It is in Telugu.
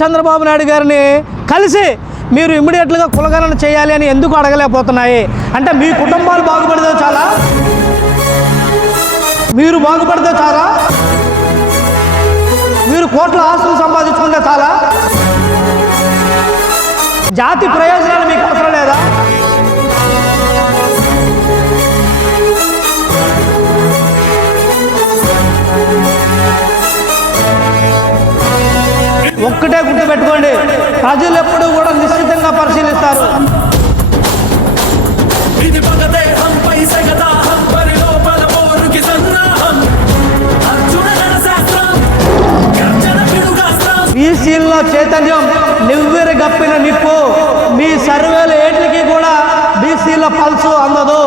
చంద్రబాబు నాయుడు గారిని కలిసి మీరు ఇమ్మీడియట్గా కులగణన చేయాలి అని ఎందుకు అడగలేకపోతున్నాయి? అంటే మీ కుటుంబాలు బాగుపడితే చాలా, మీరు బాగుపడితే చాలా, మీరు కోట్ల ఆస్తులు సంపాదించుకుంటే చాలా, జాతి ప్రయోజనాలు మీకు అవసరం లేదా? ఒక్కటే గుర్తుపెట్టుకోండి, ప్రజలు ఎప్పుడు కూడా నిశ్చితంగా పరిశీలిస్తారు. బీసీల్లో చైతన్యం నివ్వెరి గప్పిన నిప్పు. మీ సర్వేలు ఏట్లకి కూడా బీసీల పల్సు అందదు.